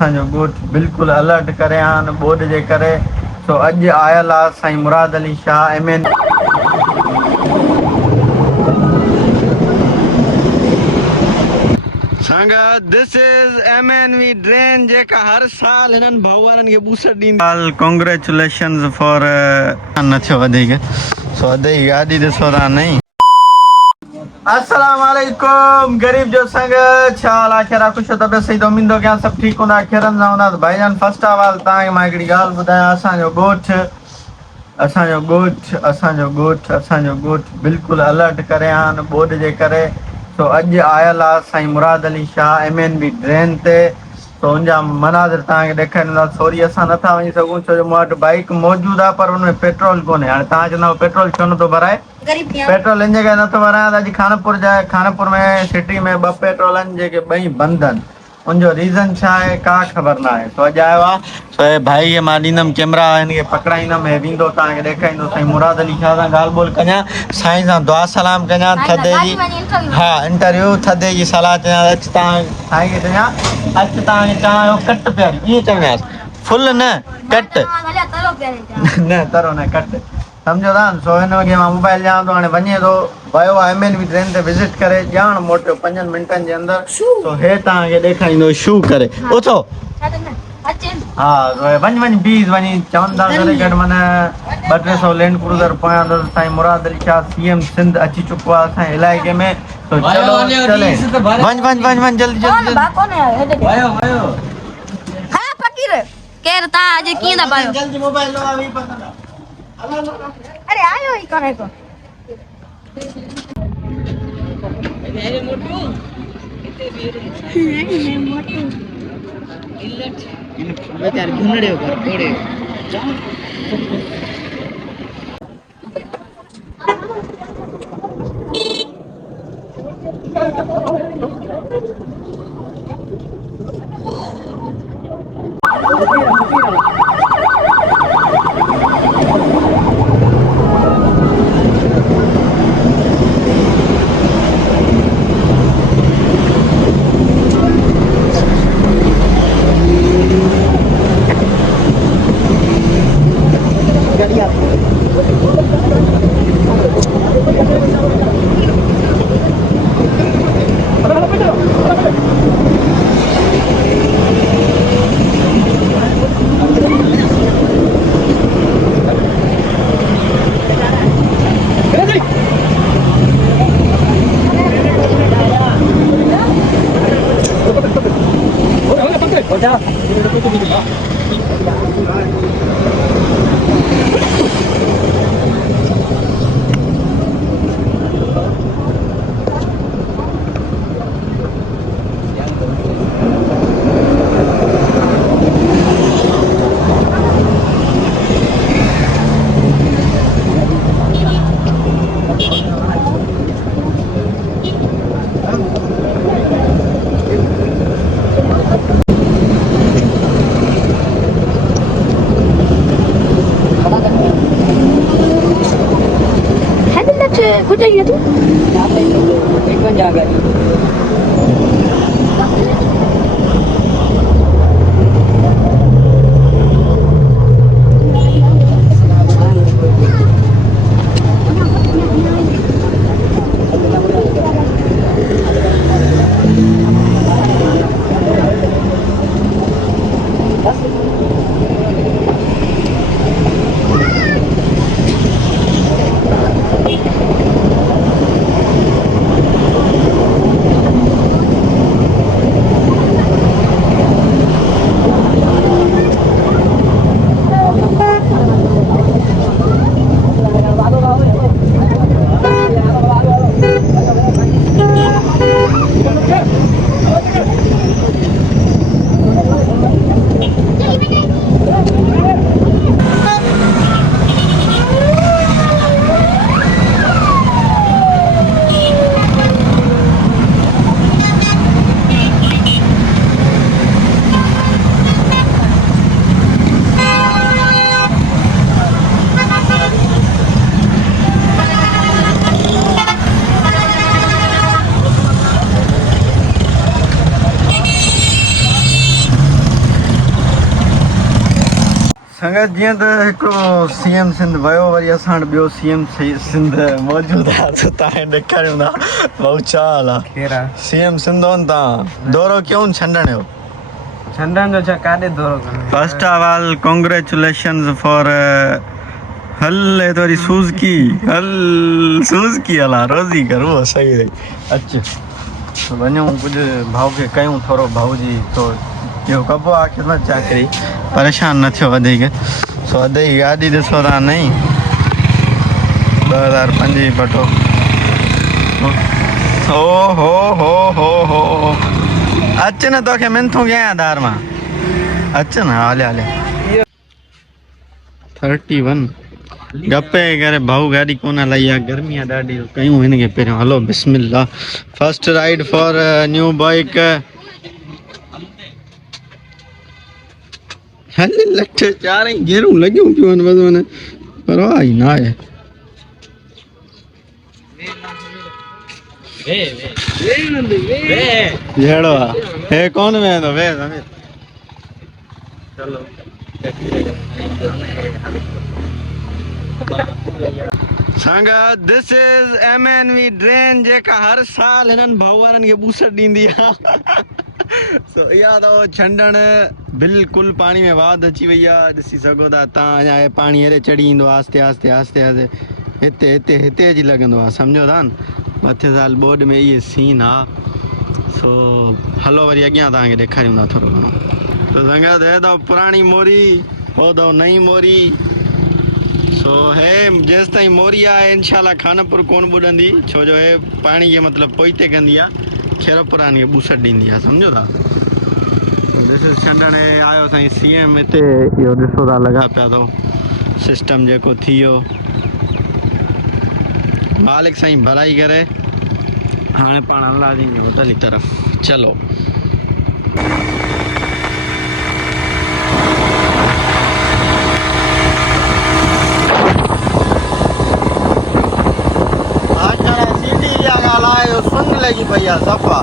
असांजो ॻोठ बिल्कुलु अलर्ट करे आहिनि ॿोॾि जे करे। सो अॼु आयल आहे साईं मुराद अली शाह MN संगत। दिस इज MNV ड्रेन जेका हर साल हिननि भगवाननि खे ॿूसट ॾींदी। कॉन्ग्रेचुलेशन्स फॉर न थियो वधीक। सो अधे ई गाॾी ॾिसो था नहीं। अस्सलाम वालेकुम गरीब जो संगत, छा हाल आहे? ख़ैर ख़ुशि तबियत सही तो उम्मीद कयां सभु ठीकु हूंदा खैरनि सां हूंदा। भाईजान फर्स्ट ऑफ ऑल तव्हांखे मां हिकिड़ी ॻाल्हि ॿुधायां, असांजो ॻोठ बिल्कुलु अलर्ट करे आहिनि ॿोॾि जे करे। सो अॼु आयल आहे साईं मुराद अली शाह MNV ड्रेन ते। तो उनजा मनाज़िर तव्हांखे ॾेखारींदासीं। सॉरी असां नथा वञी सघूं छो जो मूं वटि बाइक मौजूदु आहे पर हुनमें पेट्रोल कोन्हे। हाणे तव्हां चवंदव पेट्रोल छो नथो भराए? पेट्रोल इन जॻह नथो भरायां त अॼु खानपुर में सिटी में 2 पेट्रोल आहिनि जेके ॿई बंदि आहिनि। उनजो रीज़न छा आहे का ख़बर न आहे। सो अॼु आयो आहे। सो हे भाई खे मां ॾींदुमि कैमरा, हिनखे पकड़ाईंदुमि, हे वेंदो तव्हांखे ॾेखारींदो साईं मुराद अली शाह सां ॻाल्हि ॿोल कयां, साईं सां दुआ सलाम कयां, थधे जी इंटरव्यू थधे जी सलाह चयां। अचु तव्हां साईं खे चयां, अचु तव्हांखे चवां कट प्यारी ईअं चवंदासीं, फुल न कट न तरो न कट, सम्झो था। सो हिनखे मां मोबाइल ॾियां थो, हाणे वञे थो, वियो आहे MNV ट्रेन ते विज़िट करे, ॼाण मोटियो 5 मिंटनि जे अंदरि। तो हे तव्हांखे ॾेखारींदो शू करे उथो। हा वञ बीस वञी चवनि था करे घटि माना 200-300 लैंड क्रूज़र पोयां अथसि। साईं मुराद अली शाह CM सिंध अची चुको आहे असांजे इलाइक़े में। तो चलो चले वञ जल्दी केर ता अॼु कीअं था पायो? जल्दी मोबाइल लो आवी पसंद। अरे आयो ही कोने को मेरे मोटू कितने मोटू इल्लट बेचारे घुनड़े हो थोड़े कुछ चाहिए तू एक बन जाएगा। संगत जीअं त हिकिड़ो सीएम सिंध वियो वरी असां वटि ॿियो सीएम सिंध मौजूदु आहे त तव्हांखे ॾेखारियूं था भाऊ छा हाल आहे केरा सीएम सिंध हो तव्हां दौरो कयूं छंडण जो छंडन जो छा काॾे दौरो करणु first of all congratulations for हल है थोड़ी सूज़की हला रोज़ी कर वो सही रही अच्छा तो वञूं कुझु भाऊ खे कयूं थोरो भाऊ जी तो इहो कबो आहे ख़िदमत चाकरी परेशान न थियो वधीक सो अधे ई गाॾी ॾिसो तव्हां नई 2005 जी पटो हो अच न तोखे मिनथूं कयां धार मां अच न हले 31 गप्पे करे भाऊ गाड़ी कोन हलाई आहे गर्मी आहे ॾाढी कयूं हिनखे पहिरियों hello Bismillah first ride for new bike हले लठ चारई गेरूं लॻियूं पियूं आहिनि बसि माना परवाह ई न आहे जहिड़ो आहे हे कोन वेहंदो वे समीर चलो संगत दिस इज MNV ड्रेन जेका हर साल हिननि भाऊ वारनि खे बूसट ॾींदी आहे सो इहा अथव छंडण बिल्कुलु पाणी में वाद अची वई आहे ॾिसी सघो था तव्हां अञा हे पाणी हेॾे चढ़ी ईंदो आहे आस्ते आस्ते आस्ते आस्ते हिते हिते हिते अची लॻंदो आहे सम्झो था न मथे साल बोर्ड में इहे सीन आहे सो हलो वरी अॻियां तव्हांखे ॾेखारियूं था थोरो घणो तो संगत हे अथव पुराणी मोरी हो अथव नई मोरी सो हे जेसि ताईं मोरी आहे इनशाला खानपुर कोन ॿुॾंदी छो जो हे पाणी खे मतिलबु पोइते कंदी आहे खेरपुरानी खे बूसट ॾींदी आहे सम्झो था ॾिस छंडण आयो साईं CM हिते इहो ॾिसो था लॻा पिया अथव सिस्टम जेको थी वियो मालिक साईं भलाई करे हाणे पाण हलासीं होटल जी तरफ़ चलो लगी भैया सफा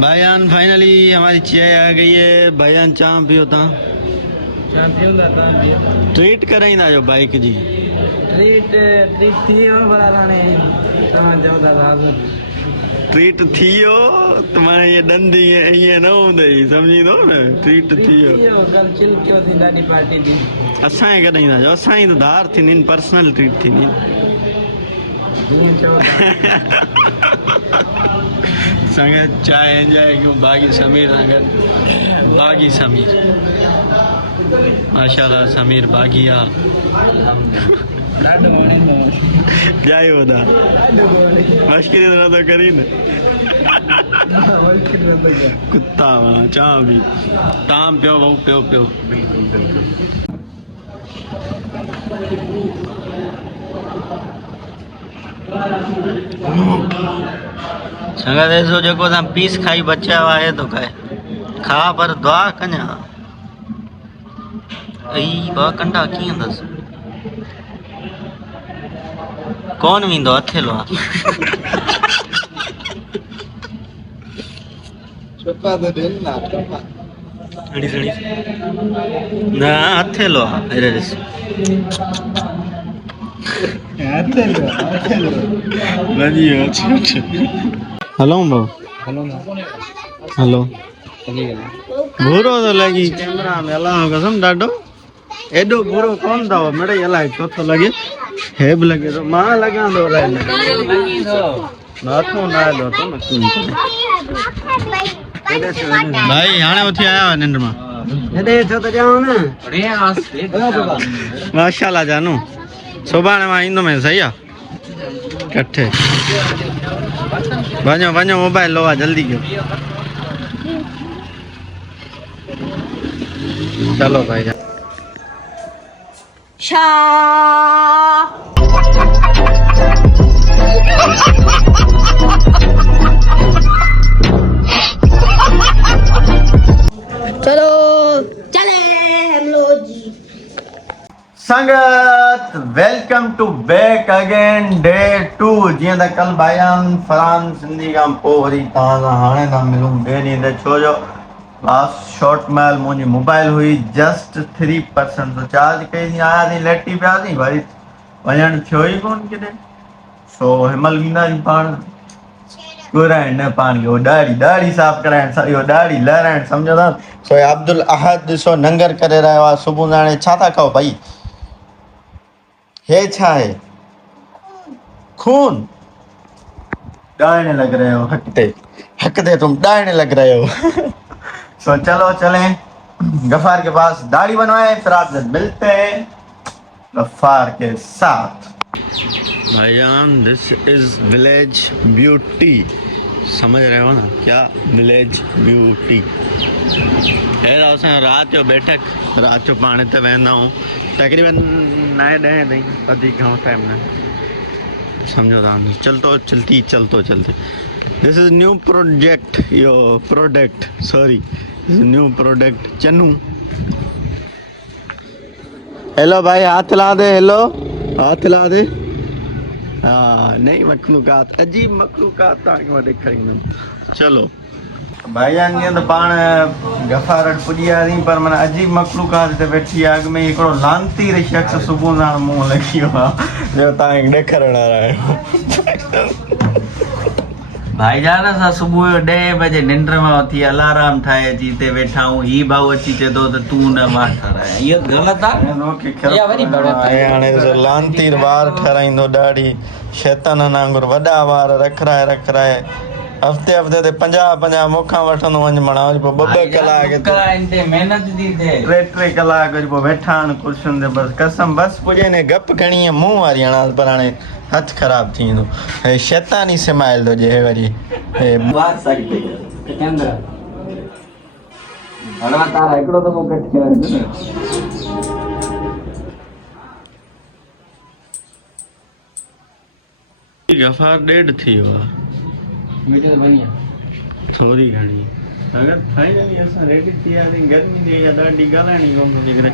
भाईजान फाइनली हमारी चाय आ गई है भाईजान चाय पियो था ट्रीट कराईंदा जो बाइक जी ट्रीट थी वियो भला हाणे तव्हां चओ था ट्रीट थी वियो त माना ईअं ॾंद ईअं न हूंदई सम्झी थो न ट्रीट थी वियो कल चिल कयोसीं ॾाढी पार्टी थी असांखे कॾहिं ईंदा जो असांजी त धार थींदी पर्सनल ट्रीट थींदी संगत चाय एंजॉय क्यों बागी समीर संगत बागी समीर माशाल्लाह समीर बागी आ जाए होदा मश्किल तो ना करी न कुत्ता वाला चाह भी ताम पियो वो पियो संगत ऐसो जेको तव्हां पीस खाई बचिया हुआ है तो खाए खा पर दुआ कञा ई ॿ कंडा कीअं अथसि कौन वेंदो अथेलो आहे न अथेलो आहे अरे ॾिस हलो भाऊ हलो बुरो तो लगी कैमरा में हलाओ कसम ॾाढो एॾो बुरो कोन अथव मिड़ई हलाए छो थो लॻे हे बि लॻे थो मां लॻांदो नथो न आयो तो भाई हाणे उथी आया हुआ निंड मां हेॾे छो त ॼाणो न माशाल्लाह जानू सुभाणे मां ईंदुमि सही आहे कठे वञो वञो मोबाइल लो आहे जल्दी कयो चलो भाई चलो चले हम लोग जी संगत welcome to back again day 2 जीअं त कल भाईजान फरहान सिंधी खां पोइ वरी तव्हां सां हाणे था मिलूं ॿिए ॾींहं ते छो जो लास्ट शॉट महिल मुंहिंजी मोबाइल हुई जस्ट 3%, तो चार्ज कई थी आया थी लेटी पिया थी वरी वञणु थियो ई कोन किथे। सो हिनमहिल वेंदा आहियूं पाण घुराइण न पाणी इहो ॾाढ़ी साफ़ कराइण इहो ॾाढ़ी लहराइण सम्झो था। सो अब्दुल अहद ॾिसो नंगर करे रहियो आहे सुबुह जो। हाणे छा था कयो भाई? हे छा आहे? खून डालने लग रहे हो, हकते तुम डालने लग रहे हो। सो चलो चलें गफ्फार के पास दाढ़ी बनवाए, फिर आपसे मिलते हैं गफ्फार के साथ। भाईजान दिस इज विलेज ब्यूटी, समझ रहे हो ना क्या विलेज ब्यूटी है। रात जो बैठक रात जो पानी ते वेंदा हूँ तकरीबन 9-10 ताईं, वधीक घणो टाइम न समझो था। चलते this is new project your product sorry new product Channu. Hello भाई हाथ ला दे, हेलो हाथ ला दे। हाँ नई मखलूकात अजीब मखलूकात तव्हांखे मां ॾेखारींदुमि। चलो भाईजान जीअं त पाण गफ़ार वटि पुॼी वियासीं, पर माना अजीब मखलूकात हिते वेठी आहे। अॻ में हिकिड़ो लांतीर शख़्स सुबुह साण मुंहुं लॻी वियो आहे जो तव्हांखे ॾेखारण वारा आहियूं। भाईजान असां सुबुह जो 10 बजे निंड मां उथी अलाराम ठाहे अची हिते वेठा आहियूं। ही भाऊ अची चए थो त तूं न मां ठारायां, इहो ग़लति आहे। हाणे लांतीर वार ठाराईंदो, ॾाढी शैताननि वांगुरु वॾा वार रखराए हफ़्ते ते 50 मूंखां वठंदो वञ माना पोइ 2 कलाक महिनत थी थिए 3 कलाक पोइ वेठा आहिनि कुर्सियुनि ते। बसि कसम बसि पुॼे ने गप खणी मुंहुं वारी हणां, पर हाणे हथु ख़राबु थी वेंदो। हे शैतानी स्माइल थो जे वरी गफ़ार 1.5 थी वियो आहे थोरी घणी। अगरि फाइनली असां रेडी थी वियासीं, गर्मी थी वई आहे ॾाढी, ॻाल्हाइणी कोन थी करे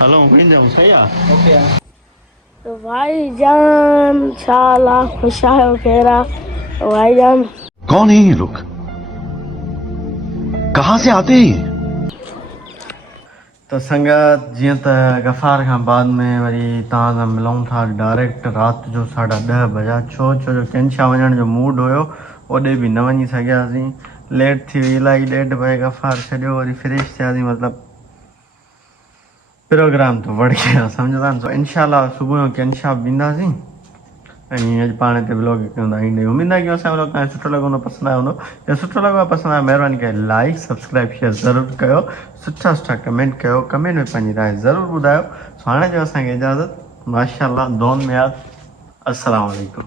हलो वञी जाऊं। सही आहे तो भाईजान शाला खुश आयो फेरा भाईजान। कौन है ये लोग, कहाँ से आते हैं? तो संगत जीअं त गफ़ार खां बाद में वरी तव्हां सां मिलूं था डायरेक्ट राति जो 10:30 बजा। छो जो कंहिंछा वञण जो मूड हुयो, ओॾे बि न वञी सघियासीं, लेट थी वई इलाही। 1:30 बजे गफ़ार छॾियो, वरी फ्रेश थियासीं, मतिलबु प्रोग्राम तो बढ़ गया समझो था। तो इंशाल्लाह सुबुह जो कंहिंछा वेंदासीं ऐं अॼु पाण हिते ब्लॉग कंदा आहियूं। उमेद आहे कि असांजो ब्लॉग तव्हांखे सुठो लॻो हूंदो, पसंदि आयो हूंदो। या सुठो लॻो आहे, पसंदि आहे, महिरबानी करे लाइक सब्सक्राइब शेयर ज़रूरु कयो, सुठा कमेंट कयो, कमेंट में पंहिंजी राय ज़रूरु ॿुधायो। सो हाणे जो असांखे इजाज़त, माशाअल्लाह दुआउनि में यादि। अस्सलाम वालेकुम।